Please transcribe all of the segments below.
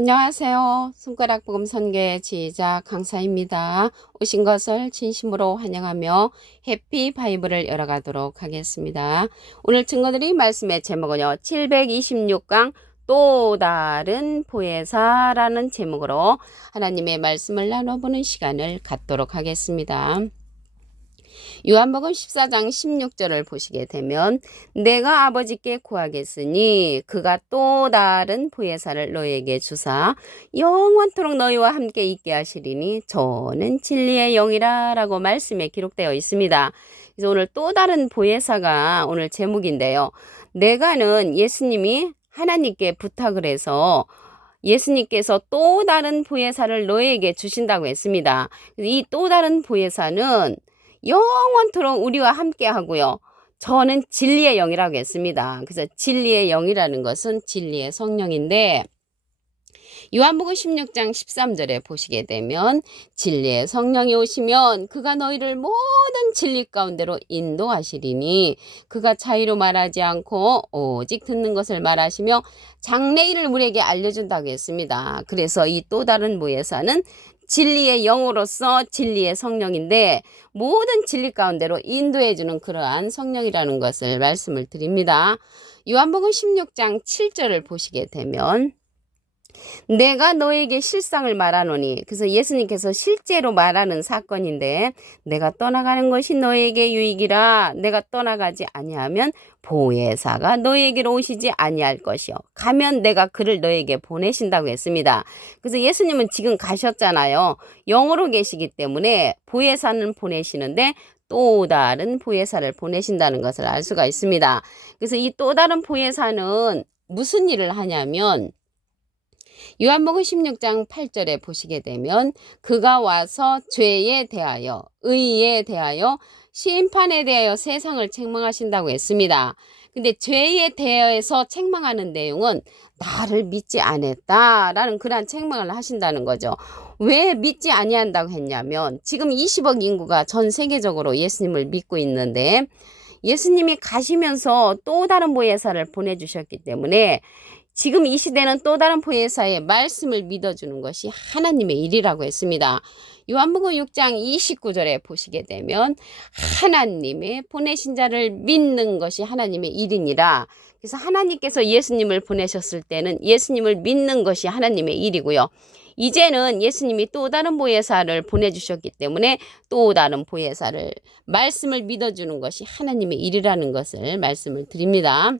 안녕하세요. 손가락 복음 선교의 지휘자 강사입니다. 오신 것을 진심으로 환영하며 해피 바이블을 열어가도록 하겠습니다. 오늘 증거드릴 말씀의 제목은요. 726강 또 다른 보혜사라는 제목으로 하나님의 말씀을 나눠보는 시간을 갖도록 하겠습니다. 요한복음 14장 16절을 보시게 되면 내가 아버지께 구하겠으니 그가 또 다른 보혜사를 너희에게 주사 영원토록 너희와 함께 있게 하시리니 저는 진리의 영이라 라고 말씀에 기록되어 있습니다. 그래서 오늘 또 다른 보혜사가 오늘 제목인데요. 내가는 예수님이 하나님께 부탁을 해서 예수님께서 또 다른 보혜사를 너희에게 주신다고 했습니다. 이 또 다른 보혜사는 영원토록 우리와 함께 하고요. 저는 진리의 영이라고 했습니다. 그래서 진리의 영이라는 것은 진리의 성령인데 요한복음 16장 13절에 보시게 되면 진리의 성령이 오시면 그가 너희를 모든 진리 가운데로 인도하시리니 그가 차이로 말하지 않고 오직 듣는 것을 말하시며 장래일을 우리에게 알려준다고 했습니다. 그래서 이 또 다른 보혜사는 진리의 영으로서 진리의 성령인데 모든 진리 가운데로 인도해주는 그러한 성령이라는 것을 말씀을 드립니다. 요한복음 16장 7절을 보시게 되면 내가 너에게 실상을 말하노니 그래서 예수님께서 실제로 말하는 사건인데 내가 떠나가는 것이 너에게 유익이라 내가 떠나가지 아니하면 보혜사가 너에게로 오시지 아니할 것이요 가면 내가 그를 너에게 보내신다고 했습니다. 그래서 예수님은 지금 가셨잖아요. 영으로 계시기 때문에 보혜사는 보내시는데 또 다른 보혜사를 보내신다는 것을 알 수가 있습니다. 그래서 이 또 다른 보혜사는 무슨 일을 하냐면 요한복음 16장 8절에 보시게 되면 그가 와서 죄에 대하여 의에 대하여 심판에 대하여 세상을 책망하신다고 했습니다. 근데 죄에 대해서 책망하는 내용은 나를 믿지 않았다라는 그런 책망을 하신다는 거죠. 왜 믿지 아니한다고 했냐면 지금 20억 인구가 전 세계적으로 예수님을 믿고 있는데 예수님이 가시면서 또 다른 보혜사를 보내주셨기 때문에 지금 이 시대는 또 다른 보혜사의 말씀을 믿어주는 것이 하나님의 일이라고 했습니다. 요한복음 6장 29절에 보시게 되면 하나님의 보내신 자를 믿는 것이 하나님의 일이니라. 그래서 하나님께서 예수님을 보내셨을 때는 예수님을 믿는 것이 하나님의 일이고요. 이제는 예수님이 또 다른 보혜사를 보내주셨기 때문에 또 다른 보혜사를 말씀을 믿어주는 것이 하나님의 일이라는 것을 말씀을 드립니다.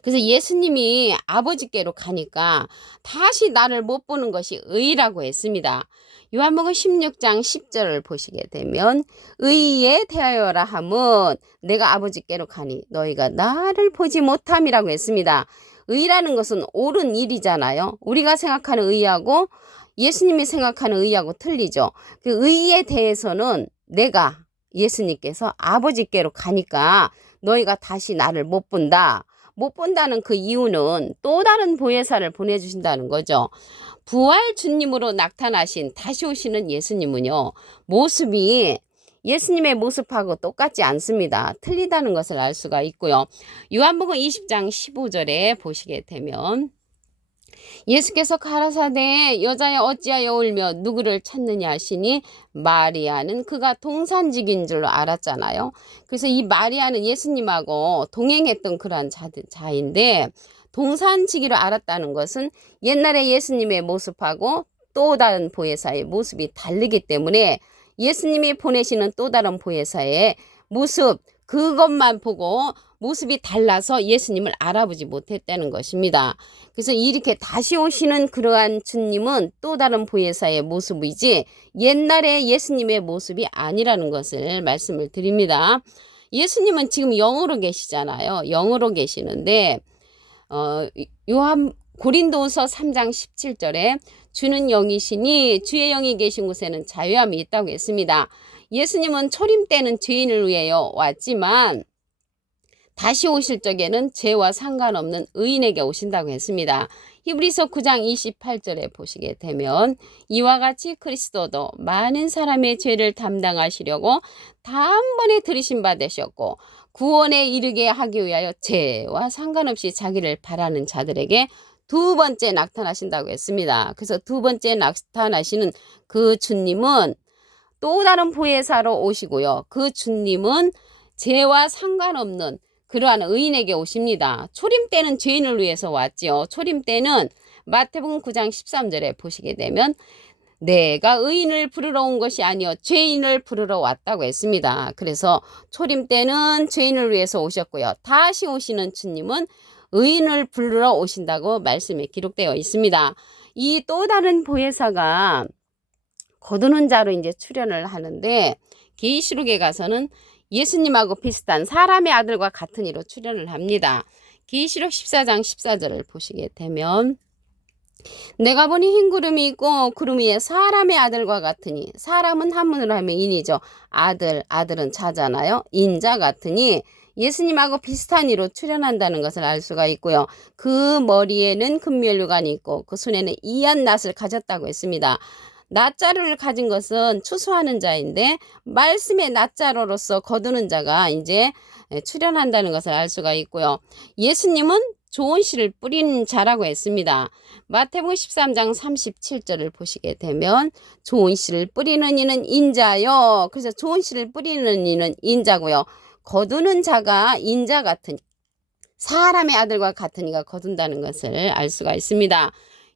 그래서 예수님이 아버지께로 가니까 다시 나를 못 보는 것이 의라고 했습니다. 요한복음 16장 10절을 보시게 되면 의에 대하여라 함은 내가 아버지께로 가니 너희가 나를 보지 못함이라고 했습니다. 의라는 것은 옳은 일이잖아요. 우리가 생각하는 의하고 예수님이 생각하는 의하고 틀리죠. 그 의에 대해서는 내가 예수님께서 아버지께로 가니까 너희가 다시 나를 못 본다. 못 본다는 그 이유는 또 다른 보혜사를 보내주신다는 거죠. 부활 주님으로 나타나신 다시 오시는 예수님은요. 모습이 예수님의 모습하고 똑같지 않습니다. 틀리다는 것을 알 수가 있고요. 요한복음 20장 15절에 보시게 되면 예수께서 가라사대 여자여 어찌하여 울며 누구를 찾느냐 하시니 마리아는 그가 동산직인 줄로 알았잖아요. 그래서 이 마리아는 예수님하고 동행했던 그러한 자인데 동산직이로 알았다는 것은 옛날에 예수님의 모습하고 또 다른 보혜사의 모습이 다르기 때문에 예수님이 보내시는 또 다른 보혜사의 모습 그것만 보고 모습이 달라서 예수님을 알아보지 못했다는 것입니다. 그래서 이렇게 다시 오시는 그러한 주님은 또 다른 보혜사의 모습이지 옛날에 예수님의 모습이 아니라는 것을 말씀을 드립니다. 예수님은 지금 영으로 계시잖아요. 영으로 계시는데 요한 고린도후서 3장 17절에 주는 영이시니 주의 영이 계신 곳에는 자유함이 있다고 했습니다. 예수님은 초림 때는 죄인을 위하여 왔지만 다시 오실 적에는 죄와 상관없는 의인에게 오신다고 했습니다. 히브리서 9장 28절에 보시게 되면 이와 같이 그리스도도 많은 사람의 죄를 담당하시려고 단번에 들이심 받으셨고 구원에 이르게 하기 위하여 죄와 상관없이 자기를 바라는 자들에게 두 번째 나타나신다고 했습니다. 그래서 두 번째 나타나시는 그 주님은 또 다른 보혜사로 오시고요. 그 주님은 죄와 상관없는 그러한 의인에게 오십니다. 초림 때는 죄인을 위해서 왔지요. 초림 때는 마태복음 9장 13절에 보시게 되면 내가 의인을 부르러 온 것이 아니요 죄인을 부르러 왔다고 했습니다. 그래서 초림 때는 죄인을 위해서 오셨고요. 다시 오시는 주님은 의인을 부르러 오신다고 말씀에 기록되어 있습니다. 이 또 다른 보혜사가 거두는 자로 이제 출연을 하는데 계시록에 가서는 예수님하고 비슷한 사람의 아들과 같은 이로 출연을 합니다. 계시록 14장 14절을 보시게 되면 내가 보니 흰 구름이 있고 구름 위에 사람의 아들과 같으니 사람은 한문으로 하면 인이죠. 아들은 자잖아요. 인자 같으니 예수님하고 비슷한 이로 출연한다는 것을 알 수가 있고요. 그 머리에는 금면류관이 있고 그 손에는 이한 낫을 가졌다고 했습니다. 낫자루를 가진 것은 추수하는 자인데 말씀의 낫자루로서 거두는 자가 이제 출연한다는 것을 알 수가 있고요. 예수님은 좋은 씨를 뿌린 자라고 했습니다. 마태복음 13장 37절을 보시게 되면 좋은 씨를 뿌리는 이는 인자요. 그래서 좋은 씨를 뿌리는 이는 인자고요. 거두는 자가 인자 같은 사람의 아들과 같은 이가 거둔다는 것을 알 수가 있습니다.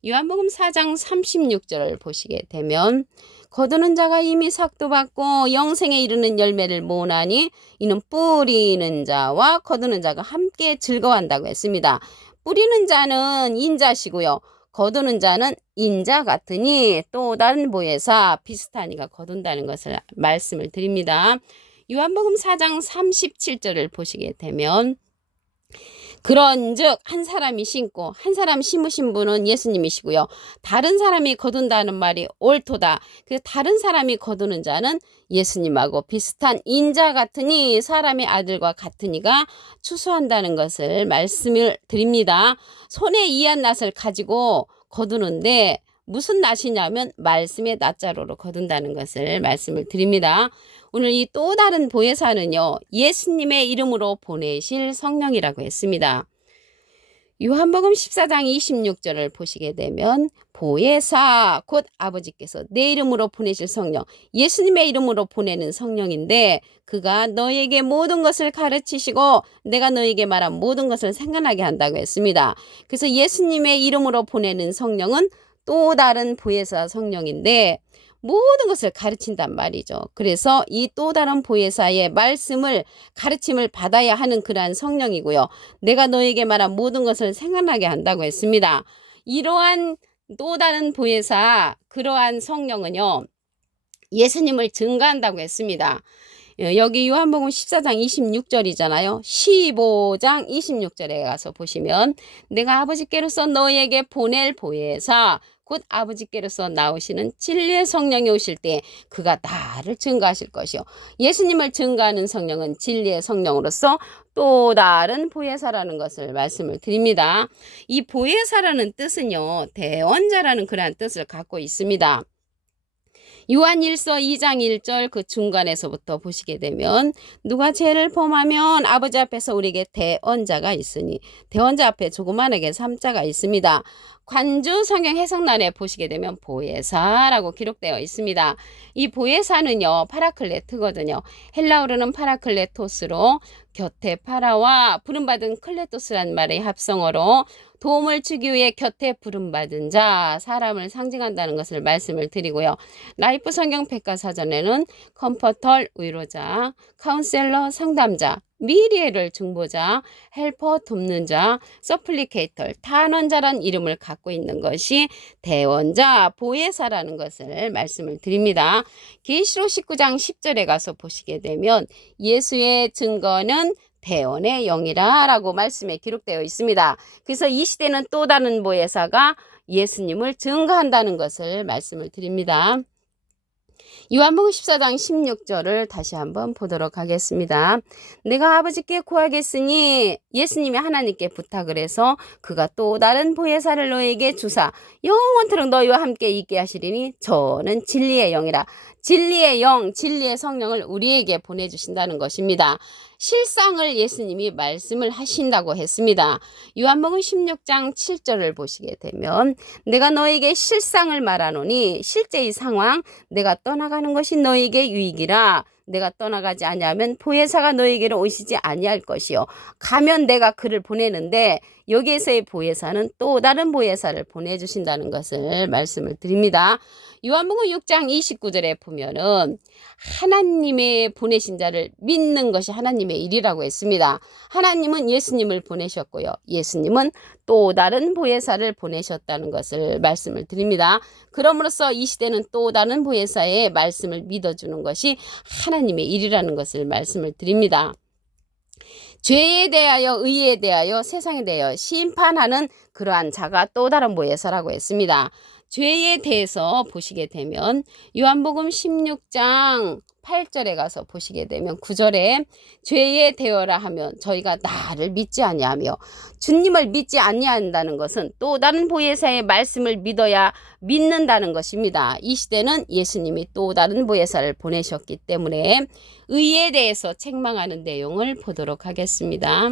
요한복음 4장 36절을 보시게 되면 거두는 자가 이미 삭도 받고 영생에 이르는 열매를 모으나니 이는 뿌리는 자와 거두는 자가 함께 즐거워한다고 했습니다. 뿌리는 자는 인자시고요. 거두는 자는 인자 같으니 또 다른 보혜사 비슷한 이가 거둔다는 것을 말씀을 드립니다. 요한복음 4장 37절을 보시게 되면 그런즉 한 사람이 심고 한 사람 심으신 분은 예수님이시고요. 다른 사람이 거둔다는 말이 옳도다. 그 다른 사람이 거두는 자는 예수님하고 비슷한 인자 같으니 사람의 아들과 같으니가 추수한다는 것을 말씀을 드립니다. 손에 이한 낫을 가지고 거두는데 무슨 낫이냐면 말씀의 낫자로로 거둔다는 것을 말씀을 드립니다. 오늘 이 또 다른 보혜사는요. 예수님의 이름으로 보내실 성령이라고 했습니다. 요한복음 14장 26절을 보시게 되면 보혜사 곧 아버지께서 내 이름으로 보내실 성령 예수님의 이름으로 보내는 성령인데 그가 너에게 모든 것을 가르치시고 내가 너에게 말한 모든 것을 생각나게 한다고 했습니다. 그래서 예수님의 이름으로 보내는 성령은 또 다른 보혜사 성령인데 모든 것을 가르친단 말이죠. 그래서 이 또 다른 보혜사의 말씀을 가르침을 받아야 하는 그러한 성령이고요. 내가 너에게 말한 모든 것을 생각나게 한다고 했습니다. 이러한 또 다른 보혜사 그러한 성령은요. 예수님을 증거한다고 했습니다. 여기 요한복음 14장 26절이잖아요. 15장 26절에 가서 보시면 내가 아버지께로서 너희에게 보낼 보혜사 곧 아버지께로서 나오시는 진리의 성령이 오실 때 그가 나를 증거하실 것이요. 예수님을 증거하는 성령은 진리의 성령으로서 또 다른 보혜사라는 것을 말씀을 드립니다. 이 보혜사라는 뜻은요. 대언자라는 그러한 뜻을 갖고 있습니다. 요한일서 2장 1절 그 중간에서부터 보시게 되면 누가 죄를 범하면 아버지 앞에서 우리에게 대언자가 있으니 대언자 앞에 조그만하게 3자가 있습니다. 관주 성경 해석란에 보시게 되면 보혜사라고 기록되어 있습니다. 이 보혜사는요 파라클레트거든요. 헬라어로는 파라클레토스로 곁에 파라와 부름받은 클레토스란 말의 합성어로 도움을 주기 위해 곁에 부름받은 자, 사람을 상징한다는 것을 말씀을 드리고요. 라이프 성경 백과사전에는 컴포터, 위로자, 카운셀러, 상담자, 미리에를 중보자, 헬퍼, 돕는 자, 서플리케이터, 탄원자란 이름을 갖고 있는 것이 대원자, 보혜사라는 것을 말씀을 드립니다. 계시록 19장 10절에 가서 보시게 되면 예수의 증거는 대언의 영이라 라고 말씀에 기록되어 있습니다. 그래서 이 시대는 또 다른 보혜사가 예수님을 증거한다는 것을 말씀을 드립니다. 요한복음 14장 16절을 다시 한번 보도록 하겠습니다. 내가 아버지께 구하겠으니 예수님이 하나님께 부탁을 해서 그가 또 다른 보혜사를 너에게 주사 영원토록 너희와 함께 있게 하시리니 저는 진리의 영이라. 진리의 영, 진리의 성령을 우리에게 보내주신다는 것입니다. 실상을 예수님이 말씀을 하신다고 했습니다. 요한복음 16장 7절을 보시게 되면 내가 너에게 실상을 말하노니 실제의 상황 내가 떠나가는 것이 너에게 유익이라. 내가 떠나가지 아니하면 보혜사가 너에게로 오시지 아니할 것이요 가면 내가 그를 보내는데 여기에서의 보혜사는 또 다른 보혜사를 보내주신다는 것을 말씀을 드립니다. 요한복음 6장 29절에 보면은 하나님의 보내신 자를 믿는 것이 하나님의 일이라고 했습니다. 하나님은 예수님을 보내셨고요. 예수님은 또 다른 보혜사를 보내셨다는 것을 말씀을 드립니다. 그럼으로써 이 시대는 또 다른 보혜사의 말씀을 믿어주는 것이 하나님의 일이라는 것을 말씀을 드립니다. 죄에 대하여 의에 대하여 세상에 대하여 심판하는 그러한 자가 또 다른 보혜사라고 했습니다. 죄에 대해서 보시게 되면 요한복음 16장 8절에 가서 보시게 되면 9절에 죄에 대하여라 하면 저희가 나를 믿지 아니하며 주님을 믿지 아니한다는 것은 또 다른 보혜사의 말씀을 믿어야 믿는다는 것입니다. 이 시대는 예수님이 또 다른 보혜사를 보내셨기 때문에 의에 대해서 책망하는 내용을 보도록 하겠습니다.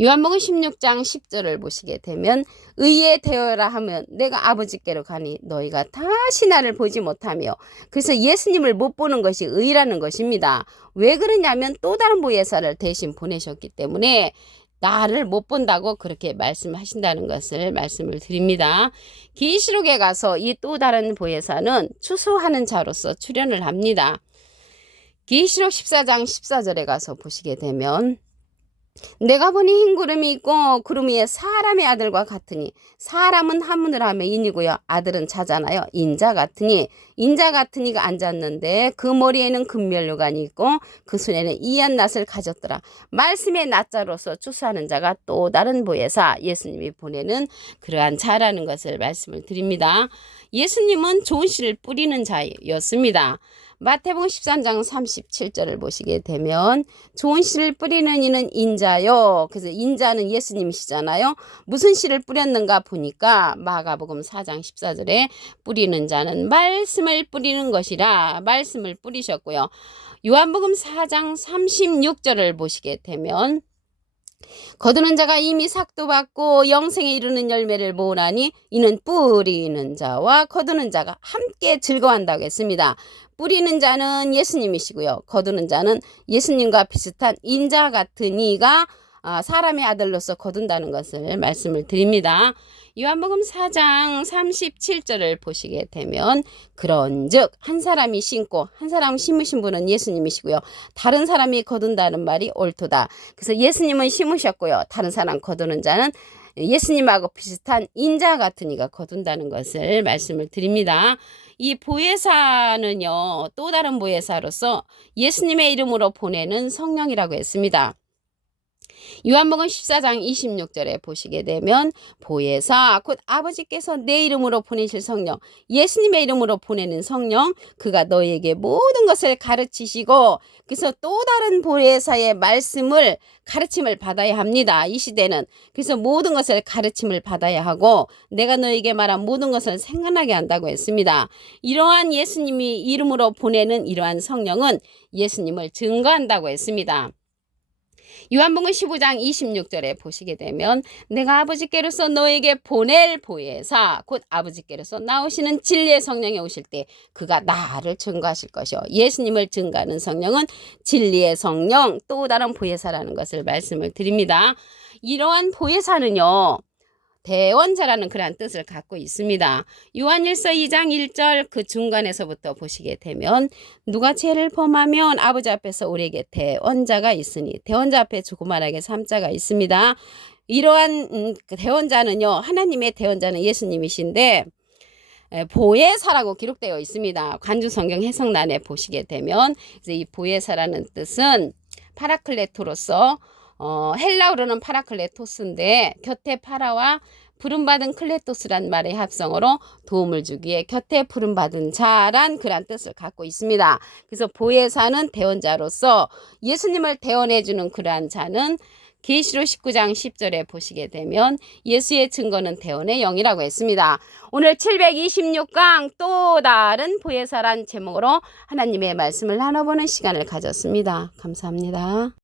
요한복음 16장 10절을 보시게 되면 의에 되어라 하면 내가 아버지께로 가니 너희가 다시 나를 보지 못하며 그래서 예수님을 못 보는 것이 의라는 것입니다. 왜 그러냐면 또 다른 보혜사를 대신 보내셨기 때문에 나를 못 본다고 그렇게 말씀하신다는 것을 말씀을 드립니다. 계시록에 가서 이 또 다른 보혜사는 추수하는 자로서 출현을 합니다. 계시록 14장 14절에 가서 보시게 되면 내가 보니 흰 구름이 있고 구름 위에 사람의 아들과 같으니 사람은 한문을 하며 인이고요. 아들은 자잖아요. 인자 같으니가 앉았는데 그 머리에는 금면류관이 있고 그 손에는 이한 낫을 가졌더라. 말씀의 낫자로서 추수하는 자가 또 다른 보혜사 예수님이 보내는 그러한 자라는 것을 말씀을 드립니다. 예수님은 좋은 씨를 뿌리는 자였습니다. 마태복음 13장 37절을 보시게 되면 좋은 씨를 뿌리는 이는 인자요. 그래서 인자는 예수님이시잖아요. 무슨 씨를 뿌렸는가 보니까 마가복음 4장 14절에 뿌리는 자는 말씀을 뿌리는 것이라 말씀을 뿌리셨고요. 요한복음 4장 36절을 보시게 되면 거두는 자가 이미 삭도 받고 영생에 이르는 열매를 모으나니 이는 뿌리는 자와 거두는 자가 함께 즐거워한다고 했습니다. 뿌리는 자는 예수님이시고요. 거두는 자는 예수님과 비슷한 인자 같은 이가 사람의 아들로서 거둔다는 것을 말씀을 드립니다. 요한복음 4장 37절을 보시게 되면 그런즉 한 사람이 심고 한 사람 심으신 분은 예수님이시고요. 다른 사람이 거둔다는 말이 옳도다. 그래서 예수님은 심으셨고요. 다른 사람 거두는 자는 예수님하고 비슷한 인자 같은 이가 거둔다는 것을 말씀을 드립니다. 이 보혜사는요. 또 다른 보혜사로서 예수님의 이름으로 보내는 성령이라고 했습니다. 요한복음 14장 26절에 보시게 되면 보혜사 곧 아버지께서 내 이름으로 보내실 성령 예수님의 이름으로 보내는 성령 그가 너희에게 모든 것을 가르치시고 그래서 또 다른 보혜사의 말씀을 가르침을 받아야 합니다. 이 시대는 그래서 모든 것을 가르침을 받아야 하고 내가 너에게 말한 모든 것을 생각나게 한다고 했습니다. 이러한 예수님이 이름으로 보내는 이러한 성령은 예수님을 증거한다고 했습니다. 요한복음 15장 26절에 보시게 되면 내가 아버지께로서 너에게 보낼 보혜사 곧 아버지께로서 나오시는 진리의 성령이 오실 때 그가 나를 증거하실 것이요. 예수님을 증거하는 성령은 진리의 성령 또 다른 보혜사라는 것을 말씀을 드립니다. 이러한 보혜사는요. 대원자라는 그러한 뜻을 갖고 있습니다. 요한일서 2장 1절 그 중간에서부터 보시게 되면 누가 죄를 범하면 아버지 앞에서 우리에게 대원자가 있으니 대원자 앞에 조그만하게 3자가 있습니다. 이러한 대원자는요. 하나님의 대원자는 예수님이신데 보혜사라고 기록되어 있습니다. 관주성경 해석란에 보시게 되면 이제 이 보혜사라는 뜻은 파라클레토로서 헬라어로는 파라클레토스인데 곁에 파라와 부름받은 클레토스란 말의 합성어로 도움을 주기에 곁에 부름받은 자란 그런 뜻을 갖고 있습니다. 그래서 보혜사는 대언자로서 예수님을 대언해주는 그러한 자는 계시록 19장 10절에 보시게 되면 예수의 증거는 대언의 영이라고 했습니다. 오늘 726강 또 다른 보혜사란 제목으로 하나님의 말씀을 나눠보는 시간을 가졌습니다. 감사합니다.